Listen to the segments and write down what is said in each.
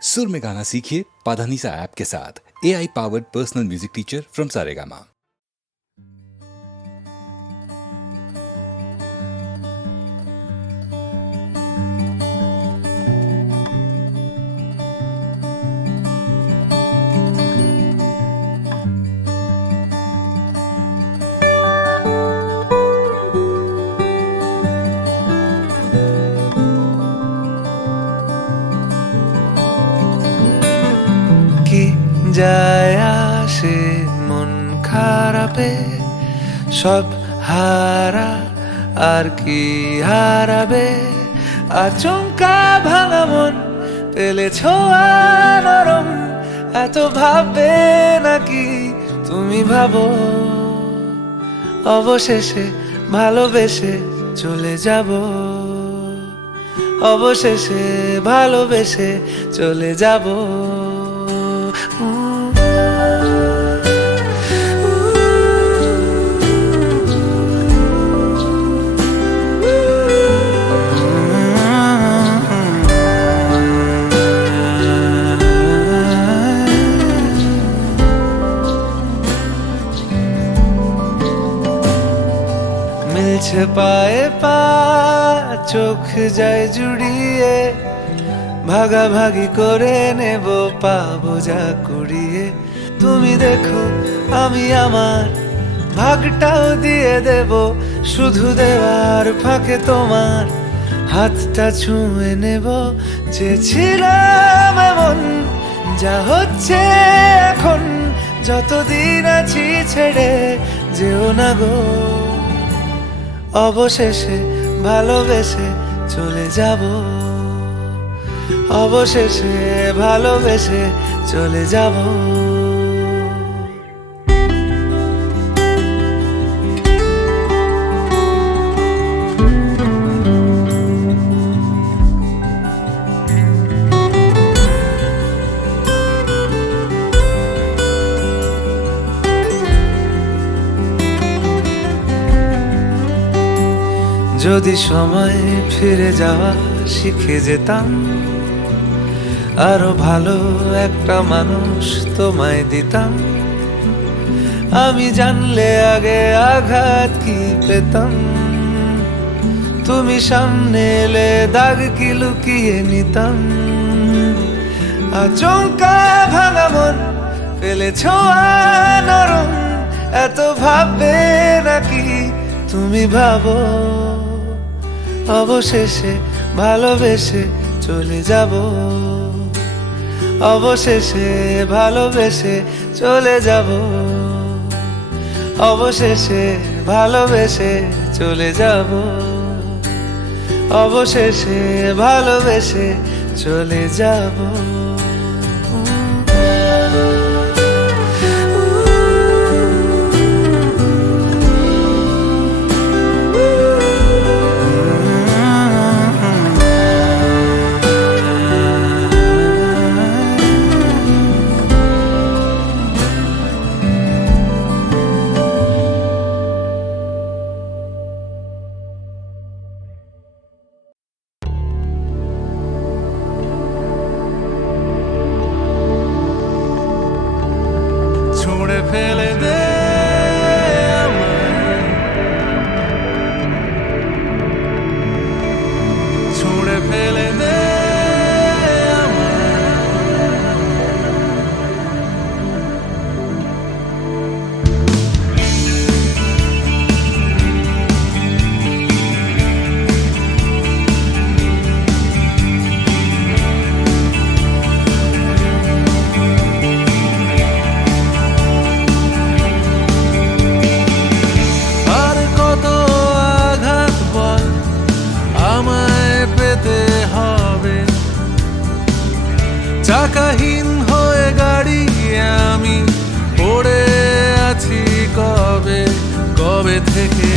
सुर में गाना सीखिए पाधानीसा ऐप के साथ। AI powered personal music teacher from Saregama. কি যায় আসে মন খারাপে, সব হারা আর কি হারাবে। আচমকা ভাঙা মন পেলে ছোঁয়া নরম, এত ভাববে নাকি তুমি ভাবো। অবশেষে ভালোবেসে চলে যাব, অবশেষে ভালোবেসে চলে যাব। মিলছে পায়ে পা, চোখ যায় জুড়িয়ে, ভাগাভাগি করে নেব পাবো যা কুড়িয়ে। তুমি দেখো আমি আমার ভাগটাও দিয়ে দেব, শুধু দেওয়ার ফাঁকে তোমার হাতটা ছুঁয়ে নেব। যে ছিলাম এমন, যা হচ্ছে এখন, যতদিন আছি ছেড়ে যেও না গো। অবশেষে ভালোবেসে চলে যাব, অবশেষে ভালোবেসে চলে যাব। যদি সময় ফিরে যাওয়া শিখে যেতাম, আরো ভালো একটা মানুষ তোমায় দিতাম। আমি জানলে আগে আঘাত কি পেতাম, তুমি সামনে এলে দাগ কি লুকিয়ে নিতাম। আচমকা ভাঙা মন পেলে ছোঁয়া নরম, এত ভাববে নাকি তুমি ভাবো। অবশেষে ভালোবেসে চলে যাব, অবশেষে ভালোবেসে চলে যাব, অবশেষে ভালোবেসে চলে যাব, অবশেষে ভালোবেসে চলে যাব। ছুঁড়ে ফেলে দে আমায়, ছুঁড়ে ফেলে দে আমায়। চাকাহীন হয়ে গাড়ি আমি পড়ে আছি কবে কবে থেকে।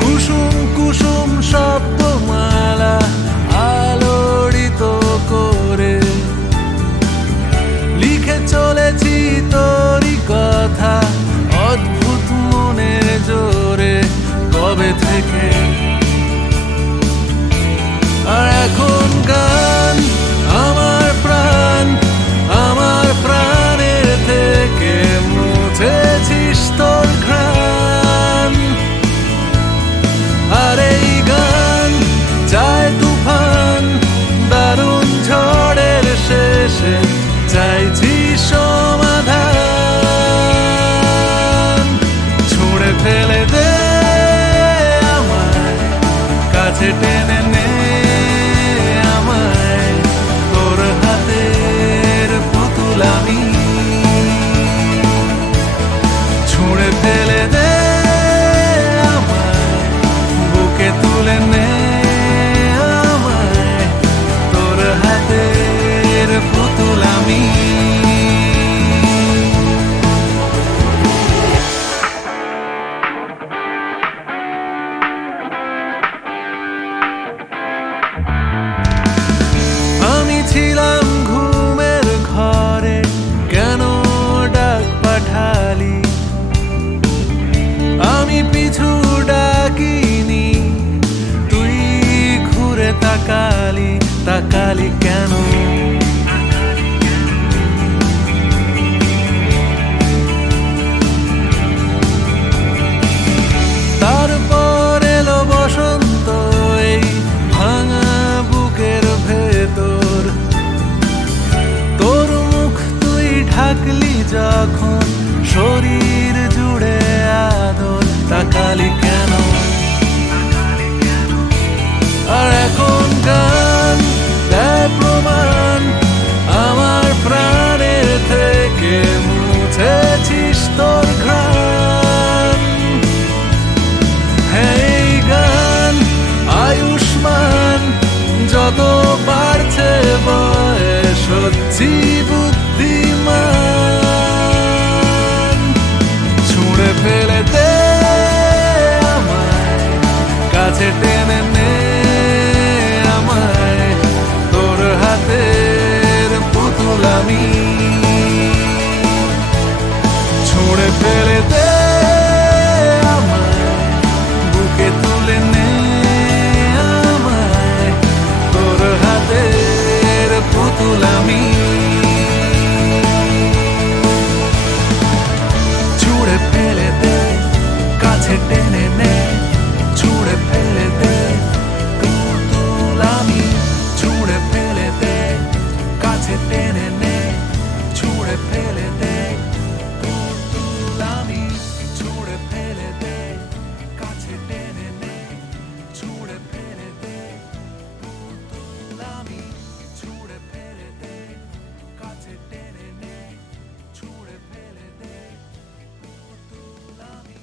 কুসুম কুসুম শব্দমালা আলোড়িত করে লিখে চলেছি তোরই কথা অদ্ভুত মনের জোরে। কাছে টেনে নে আমায়, তোর হাতের পুতুল আমি, ছুঁড়ে ফেলে দে আমায়, বুকে তুলে নে আমায়, তোর হাতের পুতুল আমি। আমি ছিলাম ঘুমের ঘরে, কেন ডাক পাঠালি? আমি পিছু ডাকিনি, তুই ঘুরে তাকালি, তাকালি কেন? তারপর এলো বসন্ত এই ভাঙা বুকের ভেতর, তোর মুখ তুই ঢাকলি যখন, শরীর জুড়ে আদর, তাকালি কেন? আর এখন গান দেয় প্রমাণ, আমার প্রাণের থেকে মুছেছিস তোর ঘ্রাণ। হ্যাঁ, এই গান আয়ুষ্মান, যত বাড়ছে বয়স হচ্ছি বুদ্ধিমান। ছুঁড়ে ফেলে দে আমায়, কাছে টেনে নে আমায়, তোর হাতের পুতুল আমি, ছুঁড়ে ফেলে দে আমায়, বুকে তুলে নে আমায়, তোর হাতের পুতুল আমি, ছুঁড়ে ফেলে দে, কাছে টেনে নে, ছুঁড়ে ফেলে দে পুতুল আমি, ছুঁড়ে ফেলে দে, কাছে টেনে নে, ছুঁড়ে ফেলে দে পুতুল আমি, ছুঁড়ে ফেলে দে, কাছে টেনে নে, ছুঁড়ে ফেলে দে পুতুল আমি, ছুঁড়ে ফেলে দে, কাছে টেনে নে, ছুঁড়ে ফেলে দে পুতুল আমি।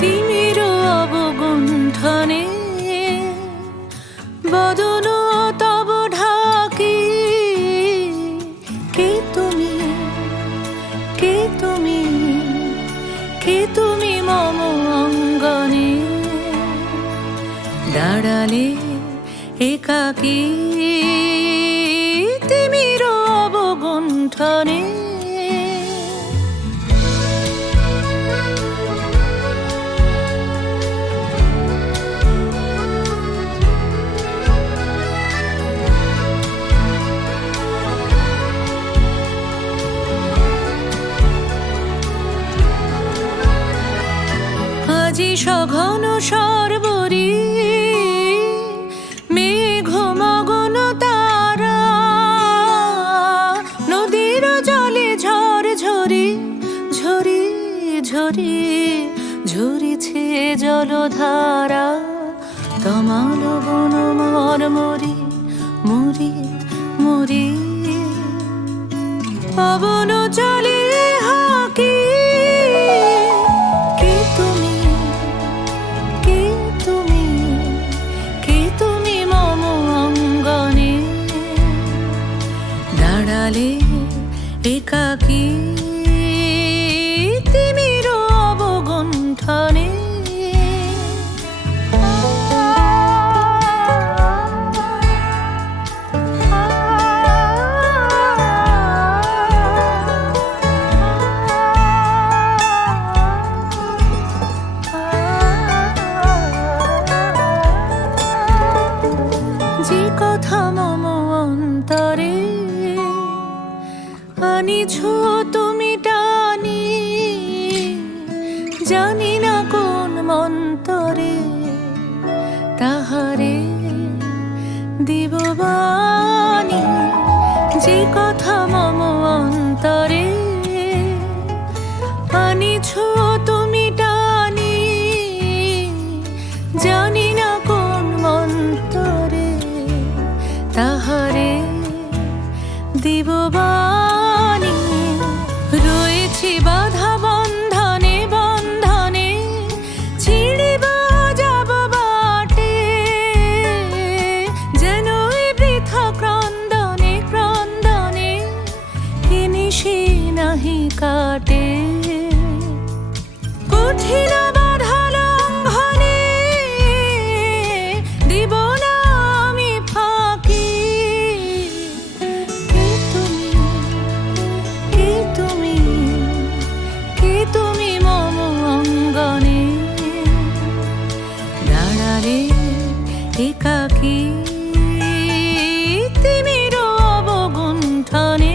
তিমির অবগুণ্ঠনে বদন তব ঢাকি, কে তুমি, কে তুমি, কে তুমি মম অঙ্গনে দাঁড়ালে একাকী, তিমির অবগুণ্ঠনে। আজি সঘন সর্বরী মেঘ মগন তারা, নদীর জলে ঝড় ঝরি ঝরি ঝরি ঝরিছে জলধারা, তমাল বন মর মরি মরি মরি, পবন চলে হাকি, কে তুমি, কে তুমি, কে তুমি মম অঙ্গনে দাঁড়ালে একাকী, তিমির অবগুণ্ঠনে। দিববাণী যে কথা মম অন্তরে আনিছ তুমি টানি জানি না কোন মন্তরে তাহারে দিববাণী রয়েছি বাধা বন্ধনে বন্ধনে ছিড়িব যাব বাটে যেন এই বৃথা ক্রন্দনে ক্রন্দনে কিনিসি নাহি কাটে কঠিন বাধা লঙ্ঘনে দিব না আমি ফাঁকি কে তুমি কে তুমি মম অঙ্গনে দাঁড়ালে একাকী তিমির অবগুণ্ঠনে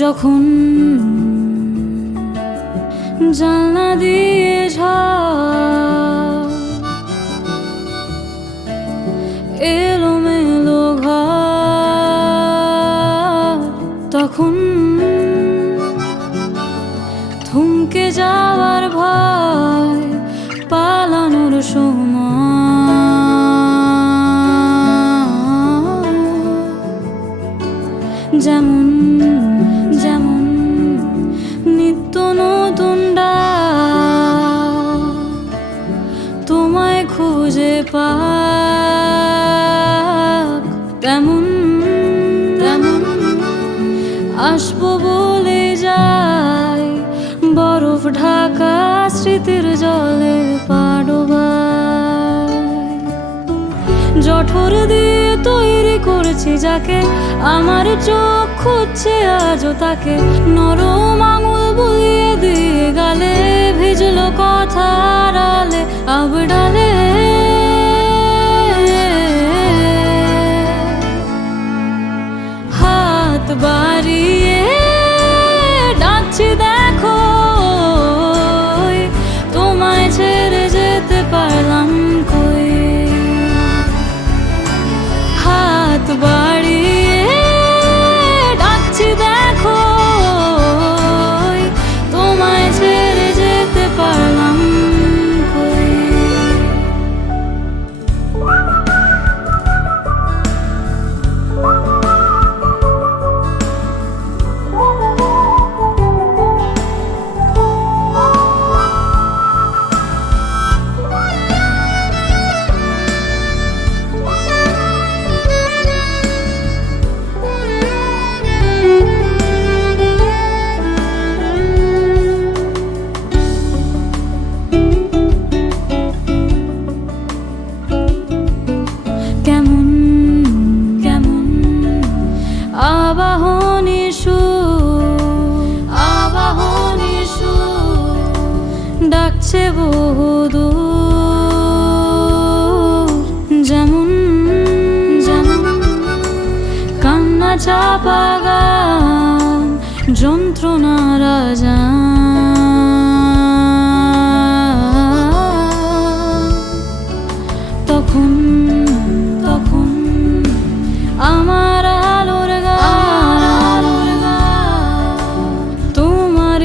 যখন জানলা দিয়ে ঝড় এলোমেলো ঘর তখন থমকে যাওয়ার ভয় পালানোর সময় যেমন যেমন নিত্য নতুন ডাক তোমায় খুঁজে পাক তেমন তেমন আসবো বলে যাই বরফ ঢাকা স্মৃতির জলে পাডোবায় জঠর দিয়ে তৈরি করেছি যাকে আমার চোখ খুঁজছে আজও তাকে নরম আঙুল বুলিয়ে দিয়ে গালে ভিজলো কথার আলে আবডালে হাত বাড়িয়ে ডাকছি দেখো তোমায় ছেড়ে যেতে পারলাম কই হাত বাড়িয়ে ডাকছি দেখো তোমায় ছেড়ে যেতে পারলাম কই কেমন কেমন আবাহনী সুর ডাকছে বহুদূর যেমন যেমন কান্না চাপা গান যন্ত্রণার তখন তখন আমার আলোর গান তোমায়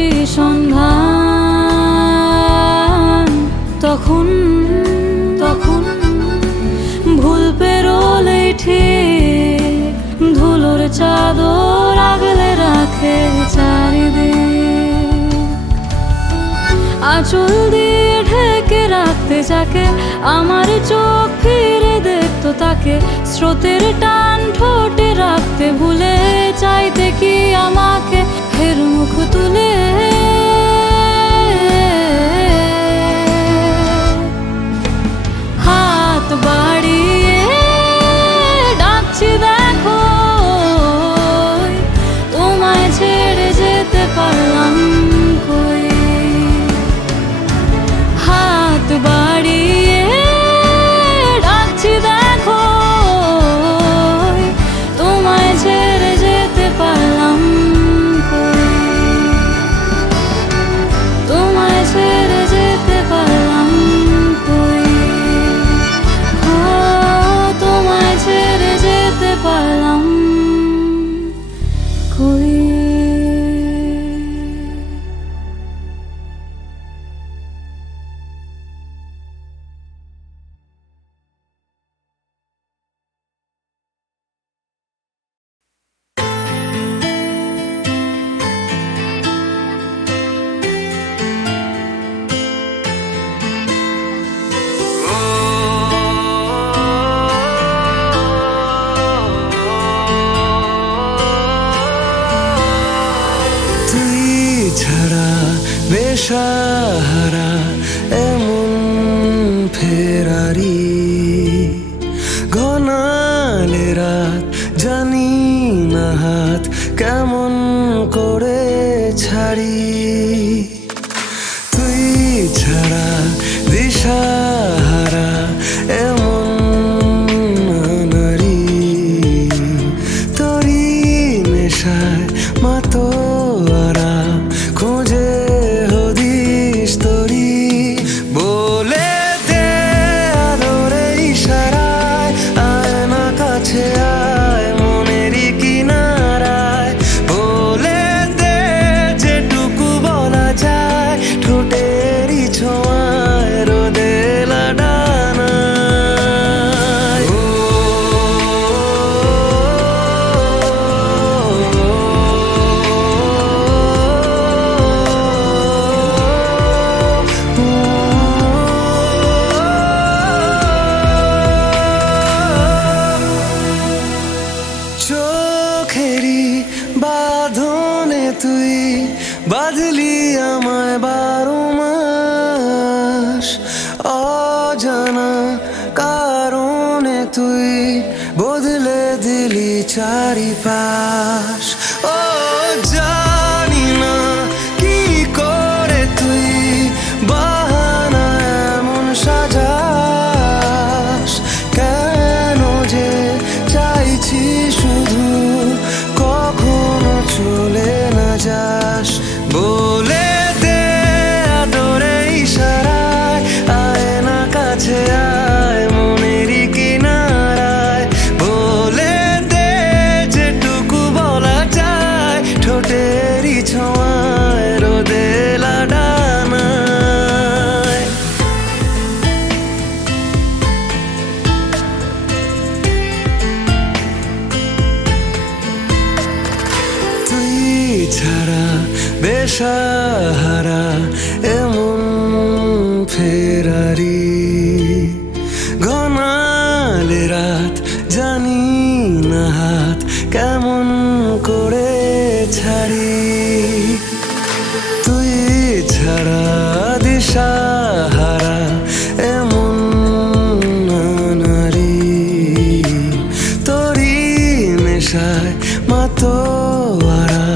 চাদর আগলে রাখে চারিদিক, আঁচল দিয়ে ঢেকে রাখতে যাকে আমার চোখ ফিরে দেখতো তাকে, স্রোতের টান ঠোঁটে রাখতে ভুলে চাইতে কি আমাকে ফের মুখ তুলে। হাত বাড়িয়ে ডাকছি দেখো, তোমায় ছেড়ে যেতে পারলাম কই। হাত বাড়িয়ে ডাকছি দেখো, তোমায় ছেড়ে যেতে পারলাম কই। তোমায় ছেড়ে যেতে পারলাম কই। ও তোমায় ছেড়ে যেতে পারলাম কই। তুই ছাড়া বেসাহারা এমন ফেরারি, ঘনালে রাত জানি না হাত কেমন করে ছাড়ি। তুই ছাড়া দিশাহারা এমন নারী, তোরি নেশায় মাতোয়ারা খুঁজে হদিস তোরি। বলে দে আদরে ইশারায়, আয় না কাছে আয় মনেরই কিনারায়। বলে দে যেটুকু বলা যায়, ঠোঁটেরই ছোঁয়ায় রোদে লাডানায়। চোখেরই বাঁধনে তুই বাঁধলি আমায় 12 মাস, অজানা কারণে তুই বদলে দিলি চারিপাশ। ও জানি না কি করে তুই বাহানা এমন সাজাস, কেন যে চাইছি শুধু কখনো চলে না যাস। বলে দে আদরে ইশারায়, আয় না কাছে আয় মনেরই কিনারায়। বলে দে যেটুকু বলা যায়, ঠোঁটেরই ছোঁয়ায় রোদে লাডানায়। তুই ছাড়া বেসাহারা এমন ফেরারি, ঘনালে রাত জানি না হাত কেমন করে ছাড়ি। তুই ছাড়া দিশাহারা এমন নারী, তোরি নেশায় মাতোয়ারা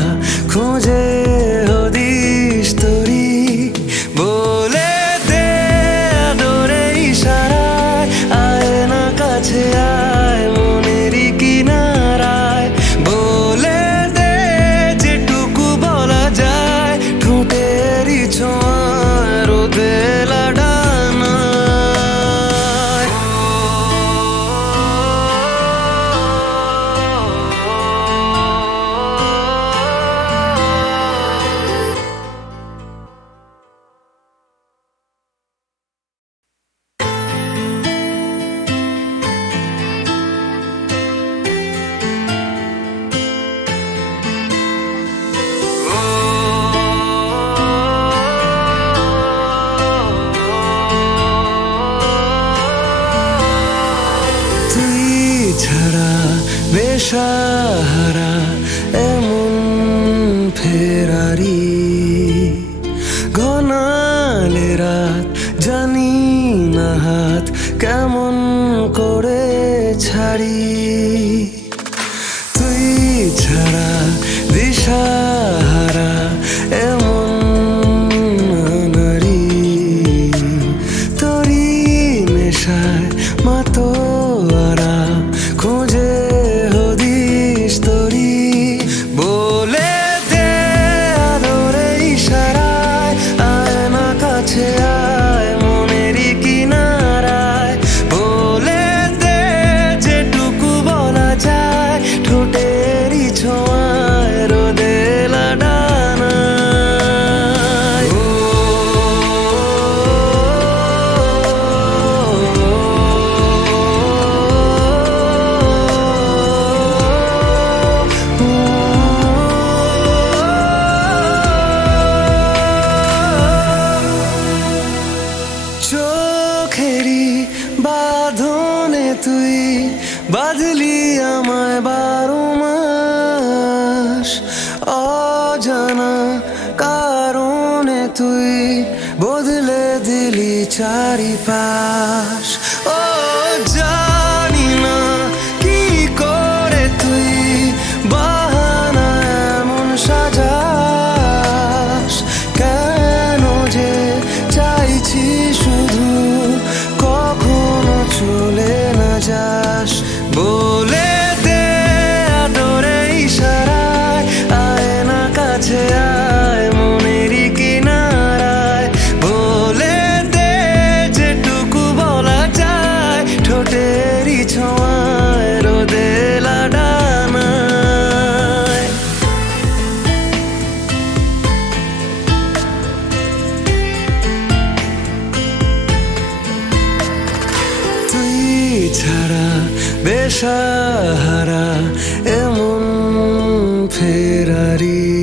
খুঁজে হদিস তোরি। বলে দে আদরে ইশারায়, আয় না কাছে আয় মনেরই কিনারায়। বলে দে যেটুকু বলা যায়, ঠোঁটেরই ছোঁয়ায় রোদে লাডানায়। দিশাহারা এমন ফেরারি ঘনালে রাত জানি না হাত কেমন করে ছাড়ি তুই ছাড়া দিশাহারা এমন নারী তোরি নেশায় মাতোয়ারা খুঁজে হদিস তোরি বলে দে আদরে ইশারায় আয় না কাছে আয় মনেরই কিনারায় বলে দে যেটুকু বলা যায় ঠোঁটেরই ছোঁয়ায় রোদে লাডানায় চোখেরই বাঁধনে তুই বাঁধলি আমায় 12 মাস অজানা কারণে তুই বদলে দিলি চারিপাশ ও জানি না কি করে তুই বাহানা এমন সাজাস কেন যে চাইছি শুধু কখনো চলে না যাস বলে দে আদরে ইশারায় আয় না কাছে আয় মনেরই কিনারায় বলে দে যেটুকু বলা যায় ঠোঁটেরই ছোঁয়ায় রোদে লাডানায় তুই ছাড়া বেসাহারা এমন ফেরারি